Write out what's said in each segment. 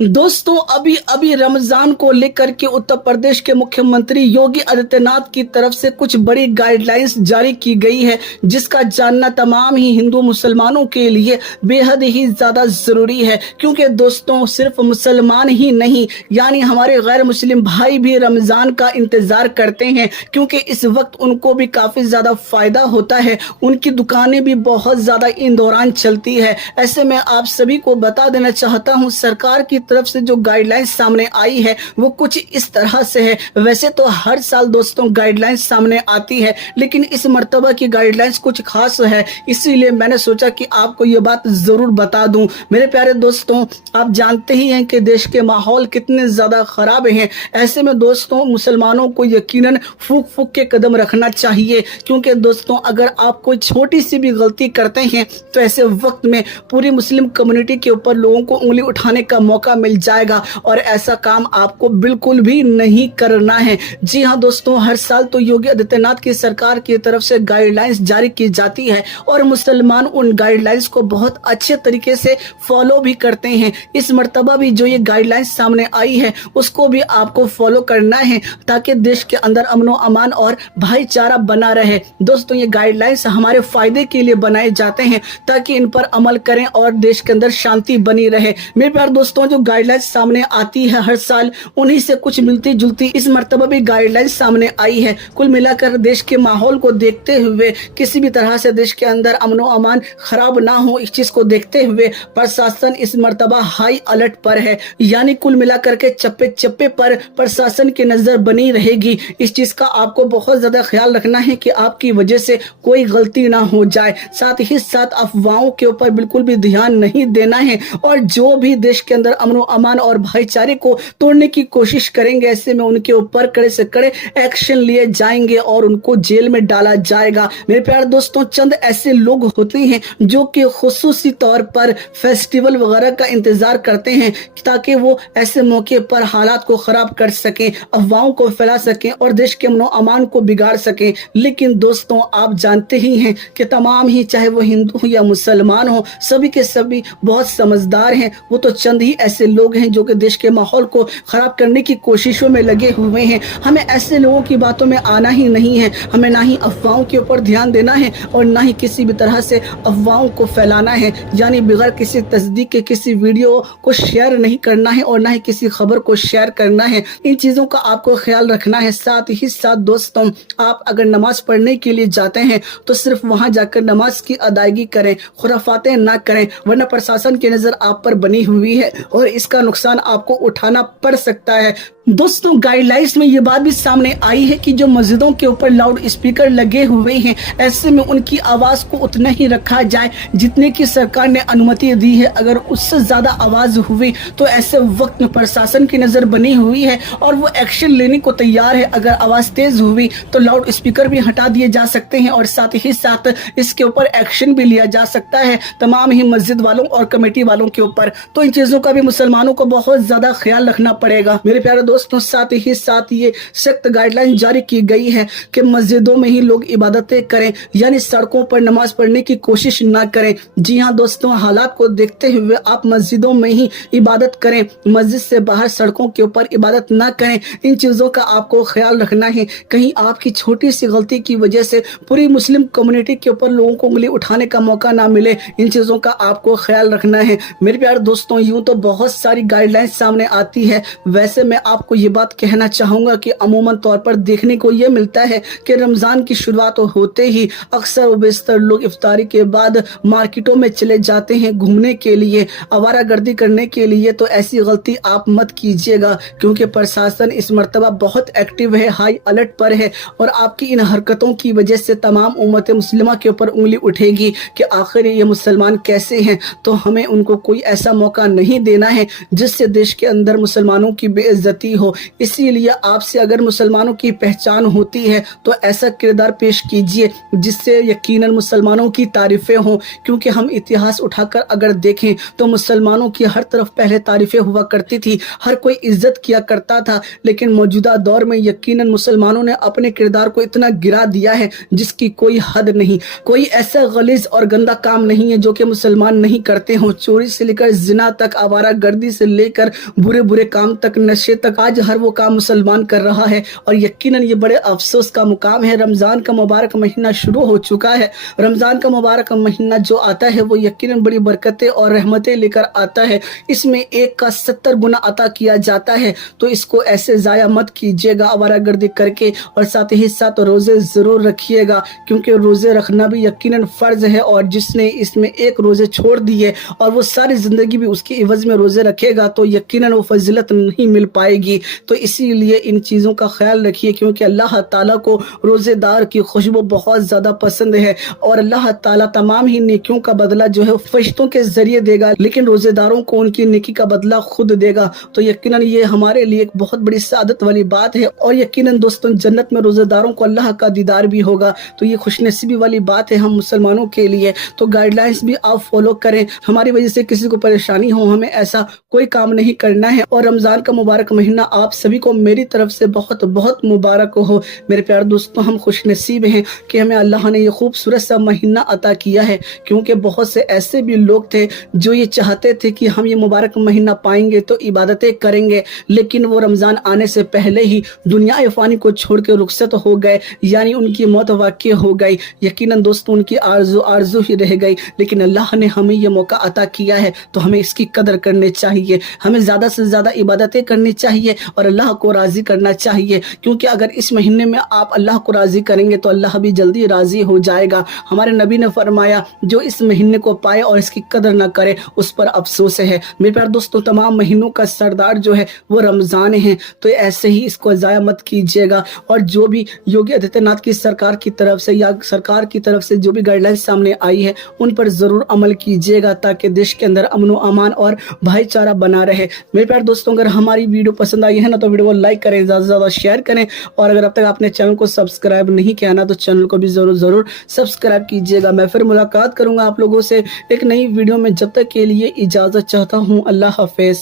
दोस्तों अभी अभी रमजान को लेकर के उत्तर प्रदेश के मुख्यमंत्री योगी आदित्यनाथ की तरफ से कुछ बड़ी गाइडलाइंस जारी की गई है, जिसका जानना तमाम ही हिंदू मुसलमानों के लिए बेहद ही ज्यादा जरूरी है। क्योंकि दोस्तों सिर्फ मुसलमान ही नहीं, यानी हमारे गैर मुस्लिम भाई भी रमजान का इंतजार करते हैं, क्योंकि इस वक्त उनको भी काफी ज्यादा फायदा होता है। उनकी दुकानें भी बहुत ज्यादा इन दौरान चलती है। ऐसे में आप सभी को बता देना चाहता हूँ, सरकार की तरफ से जो गाइडलाइंस सामने आई है वो कुछ इस तरह से है। वैसे तो हर साल दोस्तों गाइडलाइंस सामने आती है, लेकिन इस मर्तबा की गाइडलाइंस कुछ खास है, इसीलिए मैंने सोचा कि आपको ये बात जरूर बता दूं। मेरे प्यारे दोस्तों, आप जानते ही हैं कि देश के माहौल कितने ज्यादा खराब हैं। ऐसे में दोस्तों मुसलमानों को यकीनन फूक फूक के कदम रखना चाहिए, क्योंकि दोस्तों अगर आप कोई छोटी सी भी गलती करते हैं तो ऐसे वक्त में पूरी मुस्लिम कम्युनिटी के ऊपर लोगों को उंगली उठाने का मौका मिल जाएगा, और ऐसा काम आपको बिल्कुल भी नहीं करना है। जी हाँ दोस्तों, हर साल तो योगी आदित्यनाथ की सरकार की तरफ से गाइडलाइंस जारी की जाती है और मुसलमान उन गाइडलाइंस को बहुत अच्छे तरीके से फॉलो भी करते हैं। इस मर्तबा भी जो ये गाइडलाइंस सामने आई है उसको भी आपको फॉलो करना है, ताकि देश के अंदर अमनो अमान और भाईचारा बना रहे। दोस्तों ये गाइडलाइंस हमारे फायदे के लिए बनाए जाते हैं, ताकि इन पर अमल करें और देश के अंदर शांति बनी रहे। मेरे प्यारे दोस्तों, जो गाइडलाइंस सामने आती है हर साल, उन्हीं से कुछ मिलती जुलती इस मर्तबा भी गाइडलाइंस सामने आई है। कुल मिलाकर देश के माहौल को देखते हुए, किसी भी तरह से देश के अंदर अमनो अमान खराब ना हो, इस चीज को देखते हुए प्रशासन इस मर्तबा हाई अलर्ट पर है। यानी कुल मिलाकर के चप्पे चप्पे पर प्रशासन की नजर बनी रहेगी। इस चीज का आपको बहुत ज्यादा ख्याल रखना है कि आपकी वजह से कोई गलती ना हो जाए। साथ ही साथ अफवाहों के ऊपर बिल्कुल भी ध्यान नहीं देना है, और जो भी देश के अंदर अमनो अमान और भाईचारे को तोड़ने की कोशिश करेंगे, ऐसे में उनके ऊपर कड़े से कड़े एक्शन लिए जाएंगे और उनको जेल में डाला जाएगा। मेरे प्यारे दोस्तों, चंद ऐसे लोग होते हैं जो कि खुसूसी तौर पर फेस्टिवल वगैरह का इंतजार करते हैं, ताकि वो ऐसे मौके पर हालात को खराब कर सकें, अफवाहों को फैला सकें और देश के अमनो अमान को बिगाड़ सकें। लेकिन दोस्तों आप जानते ही हैं कि तमाम ही, चाहे वो हिंदू हो या मुसलमान हो, सभी के सभी बहुत समझदार हैं। वो तो चंद ही ऐसे लोग हैं जो कि देश के माहौल को खराब करने की कोशिशों में लगे हुए हैं। हमें ऐसे लोगों की बातों में आना ही नहीं है। हमें ना ही अफवाहों के ऊपर ध्यान देना है और ना ही किसी भी तरह से अफवाहों को फैलाना है, यानी बगैर किसी तस्दीक के किसी वीडियो को शेयर नहीं करना है और ना ही किसी खबर को शेयर करना है। इन चीजों का आपको ख्याल रखना है। साथ ही साथ दोस्तों, आप अगर नमाज पढ़ने के लिए जाते हैं तो सिर्फ वहां जाकर नमाज की अदायगी करें, खुराफातें ना करें, वरना प्रशासन की नजर आप पर बनी हुई है और इसका नुकसान आपको उठाना पड़ सकता है। दोस्तों गाइडलाइंस में ये बात भी सामने आई है कि जो मस्जिदों के ऊपर लाउड स्पीकर लगे हुए हैं, ऐसे में उनकी आवाज को उतना ही रखा जाए जितने की सरकार ने अनुमति दी है। अगर उससे ज्यादा आवाज हुई तो ऐसे वक्त में प्रशासन की नजर बनी हुई है और वो एक्शन लेने को तैयार है। अगर आवाज तेज हुई तो लाउड स्पीकर भी हटा दिए जा सकते हैं और साथ ही साथ इसके ऊपर एक्शन भी लिया जा सकता है तमाम ही मस्जिद वालों और कमेटी वालों के ऊपर। तो इन चीजों का भी मुसलमानों को बहुत ज्यादा ख्याल रखना पड़ेगा। मेरे प्यारे दोस्तों, साथ ही साथ ये सख्त गाइडलाइन जारी की गई है कि मस्जिदों में ही लोग इबादतें करें, यानी सड़कों पर नमाज पढ़ने की कोशिश ना करें। जी हाँ दोस्तों, हालात को देखते हुए आप मस्जिदों में ही इबादत करें, मस्जिद से बाहर सड़कों के ऊपर इबादत ना करें। इन चीजों का आपको ख्याल रखना है। कहीं आपकी छोटी सी गलती की वजह से पूरी मुस्लिम कम्युनिटी के ऊपर लोगों को उंगली उठाने का मौका ना मिले, इन चीजों का आपको ख्याल रखना है। मेरे प्यारे दोस्तों, यूं तो बहुत सारी गाइडलाइंस सामने आती है। वैसे मैं आपको ये बात कहना चाहूंगा कि अमूमन तौर पर देखने को ये मिलता है कि रमजान की शुरुआत होते ही अक्सर व बेशतर लोग इफ्तारी के बाद मार्केटों में चले जाते हैं घूमने के लिए, आवारागर्दी करने के लिए। तो ऐसी गलती आप मत कीजिएगा, क्योंकि प्रशासन इस मर्तबा बहुत एक्टिव है, हाई अलर्ट पर है, और आपकी इन हरकतों की वजह से तमाम उम्मत मुस्लिमा के ऊपर उंगली उठेगी कि आखिर ये मुसलमान कैसे हैं। तो हमें उनको कोई ऐसा मौका नहीं देना है जिससे देश के अंदर मुसलमानों की बेइज्जती ہوتی ہو، اسی لیے آپ سے اگر مسلمانوں کی پہچان ہوتی ہے تو ایسا کردار پیش کیجئے جس سے یقیناً مسلمانوں کی تعریفیں ہوں، کیونکہ ہم اتہاس اٹھا کر اگر دیکھیں تو مسلمانوں کی ہر طرف پہلے تعریفیں ہوا کرتی تھی، ہر کوئی عزت کیا کرتا تھا، لیکن موجودہ دور میں یقیناً مسلمانوں نے اپنے کردار کو اتنا گرا دیا ہے جس کی کوئی حد نہیں۔ کوئی ایسا غلیظ اور گندا کام نہیں ہے جو کہ مسلمان نہیں کرتے ہوں، چوری سے لے کر زنا تک، آوارہ گردی سے لے کر برے برے کام تک، نشے تک، آج ہر وہ کام مسلمان کر رہا ہے، اور یقیناً یہ بڑے افسوس کا مقام ہے۔ رمضان کا مبارک مہینہ شروع ہو چکا ہے، رمضان کا مبارک مہینہ جو آتا ہے وہ یقیناً بڑی برکتیں اور رحمتیں لے کر آتا ہے، اس میں ایک کا 70 گنا عطا کیا جاتا ہے، تو اس کو ایسے ضائع مت کیجیے گا آوارہ گردی کر کے، اور ساتھ ہی ساتھ روزے ضرور رکھیے گا، کیونکہ روزے رکھنا بھی یقیناً فرض ہے، اور جس نے اس میں ایک روزے چھوڑ دیے اور وہ ساری زندگی بھی اس کی عوض میں روزے رکھے گا تو یقیناً وہ فضیلت نہیں مل پائے گی۔ تو اسی لیے ان چیزوں کا خیال رکھیے، کیونکہ اللہ تعالیٰ کو روزے دار کی خوشبو بہت زیادہ پسند ہے، اور اللہ تعالیٰ تمام ہی نیکیوں کا بدلہ جو ہے فرشتوں کے ذریعے دے گا، لیکن روزے داروں کو ان کی نیکی کا بدلہ خود دے گا۔ تو یقیناً یہ ہمارے لیے ایک بہت بڑی سعادت والی بات ہے، اور یقیناً دوستوں جنت میں روزے داروں کو اللہ کا دیدار بھی ہوگا، تو یہ خوش نصیبی والی بات ہے ہم مسلمانوں کے لیے۔ تو گائیڈ لائنز بھی آپ فالو کریں، ہماری وجہ سے کسی کو پریشانی ہو ہمیں ایسا کوئی کام نہیں کرنا ہے، اور رمضان کا مبارک مہینہ آپ سبھی کو میری طرف سے بہت بہت مبارک ہو۔ میرے پیارے دوستوں، ہم خوش نصیب ہیں کہ ہمیں اللہ نے یہ خوبصورت سا مہینہ عطا کیا ہے، کیونکہ بہت سے ایسے بھی لوگ تھے جو یہ چاہتے تھے کہ ہم یہ مبارک مہینہ پائیں گے تو عبادتیں کریں گے، لیکن وہ رمضان آنے سے پہلے ہی دنیا فانی کو چھوڑ کے رخصت ہو گئے، یعنی ان کی موت واقع ہو گئی۔ یقیناً دوستوں ان کی آرزو ہی رہ گئی، لیکن اللہ نے ہمیں یہ موقع عطا کیا ہے تو ہمیں اس کی قدر کرنی چاہیے، ہمیں زیادہ سے زیادہ عبادتیں کرنی چاہیے اور اللہ کو راضی کرنا چاہیے، کیونکہ اگر اس مہینے میں آپ اللہ کو راضی کریں گے تو اللہ بھی جلدی راضی ہو جائے گا۔ ہمارے نبی نے فرمایا جو اس مہینے کو پائے اور اس کی قدر نہ کرے اس پر افسوس ہے۔ میرے پیارے دوستوں، تمام مہینوں کا سردار جو ہے وہ رمضان ہے، تو ایسے ہی اس کو ضائع مت کیجیے گا، اور جو بھی یوگی آدتیہ ناتھ کی سرکار کی طرف سے یا سرکار کی طرف سے جو بھی گائیڈ لائن سامنے آئی ہے ان پر ضرور عمل کیجیے گا، تاکہ دیش کے اندر امن و امان اور بھائی چارہ بنا رہے۔ میرے پیارے دوستوں، اگر ہماری ویڈیو پسند آئی ہے نا تو ویڈیو کو لائک کریں، زیادہ سے زیادہ شیئر کریں، اور اگر اب تک آپ نے چینل کو سبسکرائب نہیں کیا نا تو چینل کو بھی ضرور سبسکرائب کیجیے گا۔ میں پھر ملاقات کروں گا آپ لوگوں سے ایک نئی ویڈیو میں، جب تک کے لیے اجازت چاہتا ہوں، اللہ حافظ۔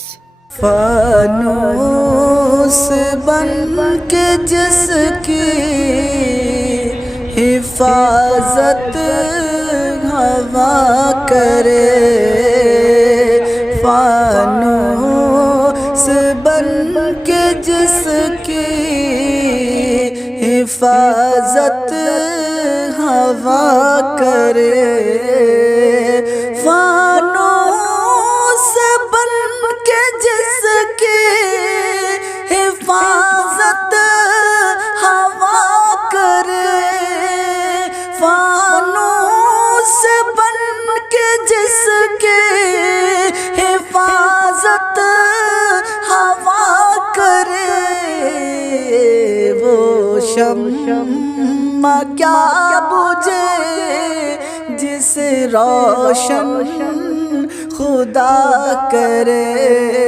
فانوس بن کے جس کی حفاظت ہوا کرے، فانوس بن کے جس کی حفاظت ہوا کرے، فانوس بن کے جس کی حفاظت ہوا کرے، فانوس بن کے جس کی حفاظت ہوا کرے، وہ شمع کیا بجھے جسے روشن خدا کرے۔